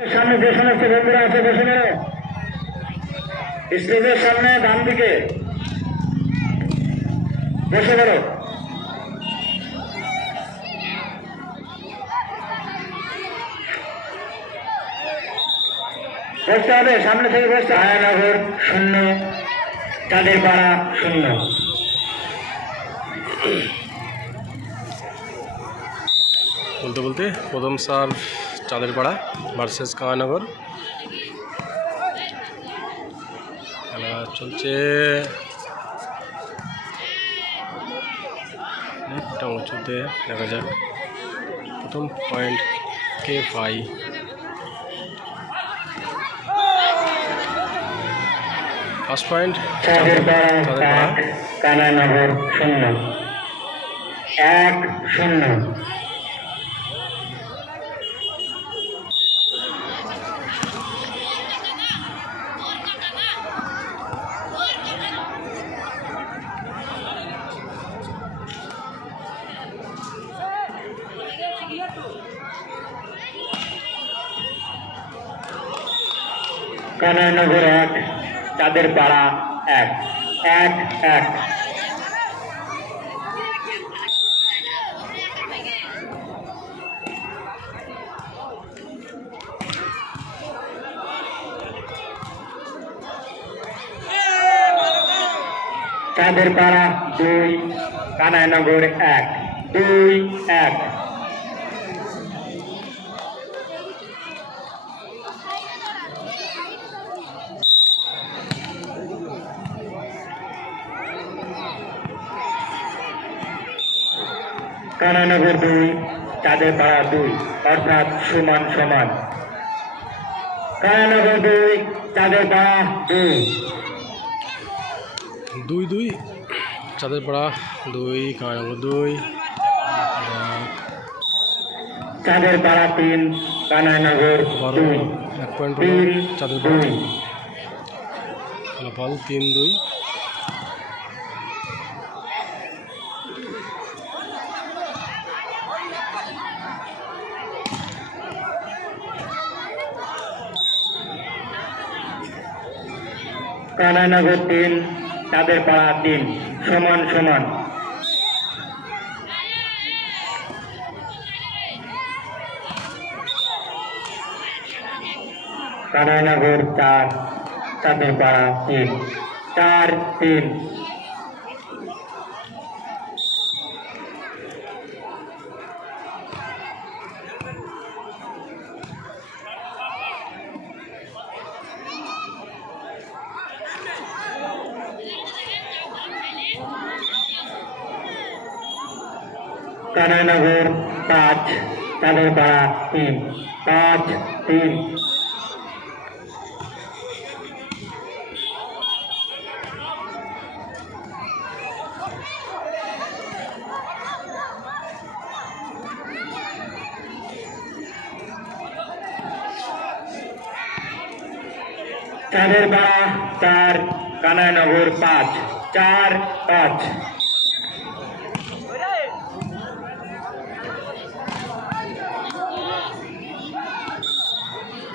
সামনে যে সমস্ত বন্ধুরা আছে বসে নেও স্টেজের সামনে ডান দিকে। বসে পড়ো। বসতে হবে সামনে থেকে বসতে হায়ানগর শূন্য চাঁদের পাড়া শূন্য। বলতে বলতে প্রথম সার চাঁদের পাড়া ভার্সেস কামানগর খেলা চলছে। একটা উঁচুতে, দেখা যাক। প্রথম পয়েন্ট কে পাই ফার্স্ট পয়েন্ট কানানগর শূন্য। এক শূন্য। কানানগর এক? চাঁদের পাড়া এক। এক এক। চাঁদের পাড়া দুই কানাইনগর এক। দুই এক। কানাইনগর দুই চাঁদের পাড়া দুই অর্থাৎ সমান সমান। কানাইনগর দুই চাঁদের পাড়া দুই দুই দুই চাঁদের পাড়া দুই কামানগর দুই চাঁদের পাড়া তিন কানাইনগর বারো দুই এক পয়েন্ট চাঁদের পাড়া দুই। ফলাফল তিন দুই। কানাইনগর তিন তাদের পাড়া তিন সমান সমান। কানানগর চার তাদের পাড়া তিন চার তিন কানাইনগর পাঁচ চাঁদের পাড়া তিন পাঁচ তিন। চাঁদের পাড়া চার কানাইনগর পাঁচ চার পাঁচ।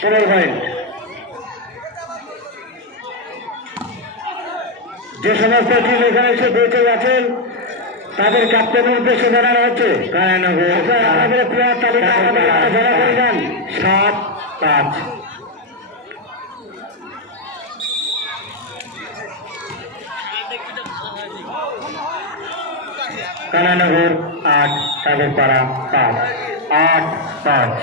পনেরো পয়েন্ট যে সমস্ত টিম এখানে এসে পৌঁছে গেছেন তাদের ক্যাপ্টেনের উদ্দেশ্যে জানানো হচ্ছে। আমাদের প্লেয়ার তালিকা আমাদের করে যান। সাত পাঁচ। কানানগর আট তাদের পাড়া পাঁচ। আট পাঁচ।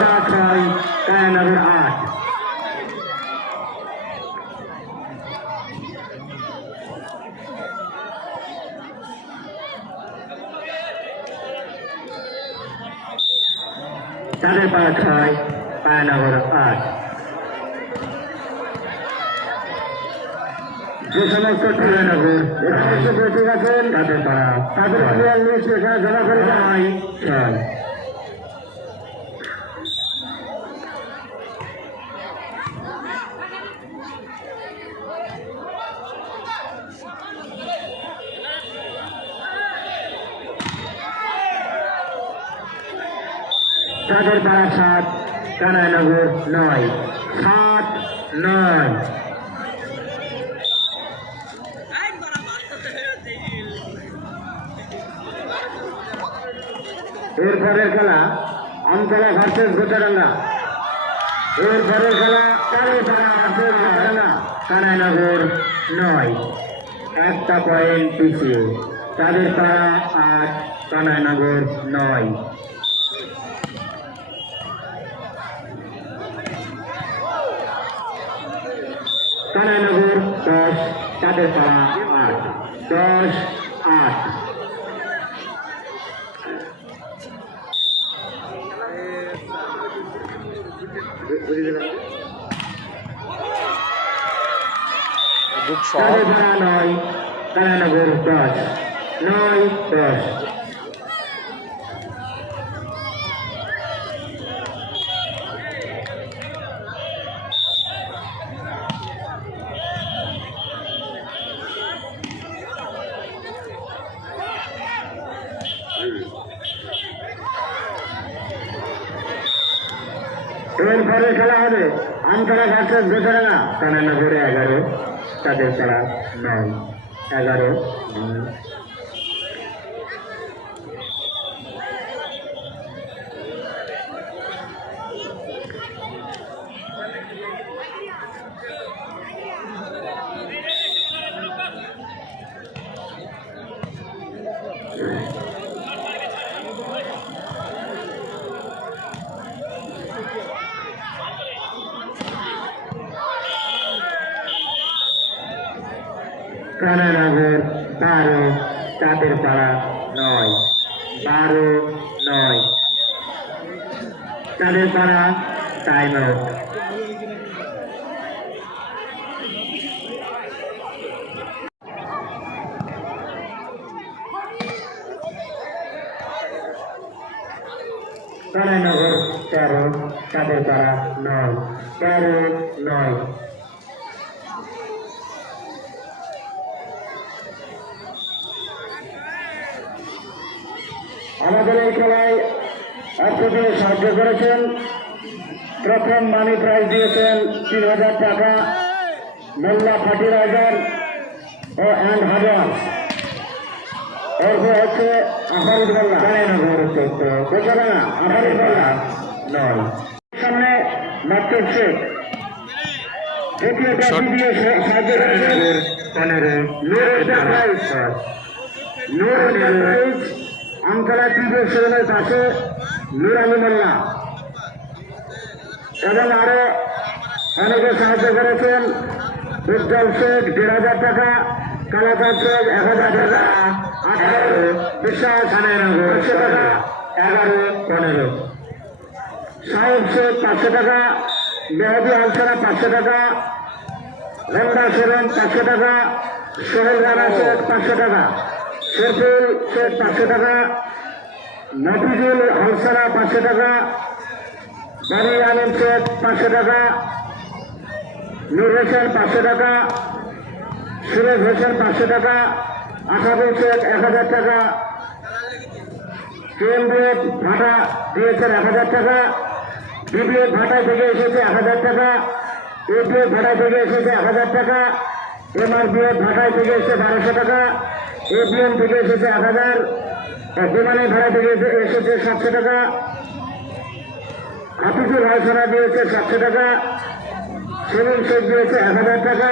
পাঁচ ছয় কায়ানগর আট তাদের পাঁচ ছয় কায়ানগর আট যে সমস্ত ক্রীড়ানগর এখানে এসে বেঁচে গেছেন তাদের তারা তাদের প্লেয়ার লিস্ট এখানে জমা করে ছয় ছয় তাদের পাড়া সাত, কানাইনগর নয়। সাত, নয়। এরপরের খেলা, আমতলা ভার্সেস গোচারাঙ্গা। এরপরের খেলা চারিপাড়া ভার্সেস নয়। একটা পয়েন্ট পিছিয়ে। তাদের পাড়া আট, কানাইনগর নয়। কানাইনগর দশ তাদের পাড়া আট দশ আট। তাদের পাড়া নয় কানাইনগর দশ নয় দশ। এরপরে খেলা হবে। আমতলা ভার্সেস না কানাইনগরে এগারো তাদের খেলা নয় এগারো নয়। কানানগর বারো, চাঁদের পাড়া নয়। বারো, নয়। চাঁদের পাড়া টাইম আউট কানানগর তেরো, চাঁদের পাড়া নয়। তেরো, নয়। আমাদের এই খেলায় অর্থ সাহায্য করেছেন। প্রথম মানি প্রাইজ দিয়েছেন তিন হাজার টাকা মোল্লা ফার্টিলাইজার ও অ্যান্ড হাজার। এরপর হচ্ছে আফারিদ মোল্লা। জানেন না ঘর হচ্ছে বোঝা না আফারিদ মোল্লা। নয়। সামনে মাত্র শেখ দ্বিতীয় ট্রফি দিয়ে সাহায্য করেছেন নুরুল আমতলা টিভি সেভেনের পাশে নুরানি মোল্লা। এবং আরও অনেকে সাহায্য করেছেন। উজ্জ্বল শেখ, দেড় হাজার টাকা কালাকার শেখ, এক হাজার টাকা, আঠারো, বিশ্বাস পাঁচশো টাকা এগারো, পনেরো। সাহেব শেখ, পাঁচশো টাকা, মেহাদি আলসারা পাঁচশো টাকা, রমদা সেরেন পাঁচশো টাকা, সোহেল রানা শেখ, পাঁচশো টাকা। শেরফুল শেখ পাঁচশো টাকা মফিজুল হলসারা পাঁচশো টাকা বানি আলম শেখ পাঁচশো টাকা, নূর হোসেন পাঁচশো টাকা, সুরেশ হোসেন পাঁচশো টাকা আসাদুল শেখ এক হাজার টাকা, কেএমবিএফ ভাটা দিয়েছেন এক হাজার টাকা বিবিএফ ভাটা থেকে এসেছে এক হাজার টাকা, এপিএফ ভাটা থেকে এসেছে এক হাজার টাকা, এমআরবিএফ ভাটায় থেকে এসেছে বারোশো টাকা এপিএম থেকে এসেছে এক হাজার। বিমানের ভাড়া থেকে এসেছে সাতশো টাকা। হাফিজুল হাসানা দিয়েছে সাতশো টাকা। সেলিম শেখ দিয়েছে এক হাজার টাকা।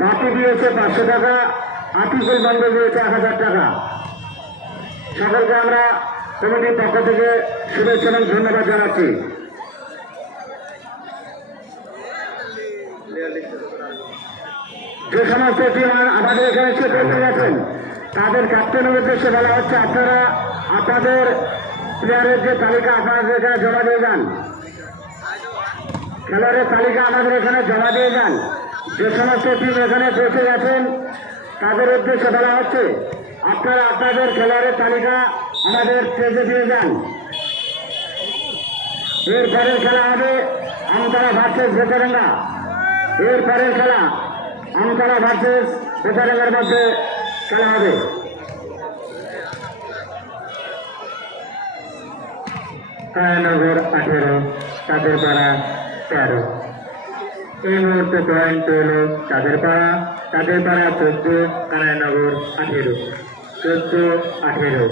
বাকি দিয়েছে পাঁচশো টাকা। আতিকুল মন্ডল দিয়েছে এক হাজার টাকা। সকলকে আমরা কমিটির পক্ষ থেকে শুভেচ্ছা এবং ধন্যবাদ জানাচ্ছি। যে সমস্ত টিম আমাদের এখানে করতে গেছেন তাদের ক্যাপ্টেনের উদ্দেশ্যে বলা হচ্ছে, আপনারা, আপনাদের প্লেয়ারের যে তালিকা আপনাদের এখানে জমা দিয়ে যান, খেলোয়াড়ের তালিকা আমাদের এখানে জমা দিয়ে যান। যে সমস্ত টিম এখানে পৌঁছে গেছেন, তাদের উদ্দেশ্যে বলা হচ্ছে, আপনারা আপনাদের খেলোয়াড়ের তালিকা আমাদের স্টেজে দিয়ে যান। এরপরের খেলা হবে আমতলা ভার্সেস বেতারেঙ্গা। এরপরের খেলা আমতলা ভার্সেস বেতারেঙ্গার মধ্যে খেলা হবে। কায়ানগর আঠেরো তাদের পাড়া, তেরো। এই মুহূর্তে পয়েন্ট পেল তাদের পাড়া তাদের পাড়া চোদ্দ কানায়নগর আঠেরো। চোদ্দ, আঠেরো।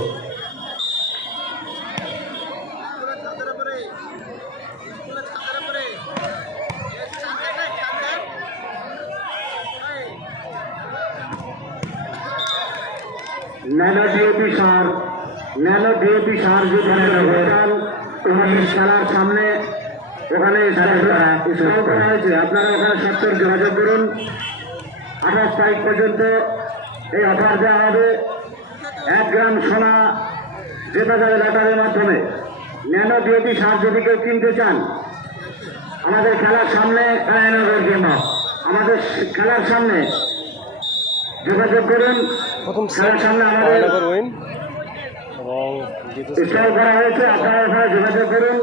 ন্যানো ডিএপি সার ন্যানো ডিএপি সার যেখানে ব্যবহার ওখানে খেলার সামনে ওখানে স্টল করা হয়েছে আপনারা ওখানে সত্তর যোগাযোগ করুন। আঠাশ তারিখ পর্যন্ত এই অফার দেওয়া হবে। এক গ্রাম সোনা যেতে যাবে লটারির মাধ্যমে। ন্যানো ডিএপি সার যদি কেউ কিনতে চান আমাদের খেলার সামনে আমাদের খেলার সামনে যোগাযোগ করুন প্রথম সেট কায়নগর উইন এবং দ্বিতীয় করা হয়েছে আপনারা যোগাযোগ করুন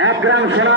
এক গ্রাম সোনা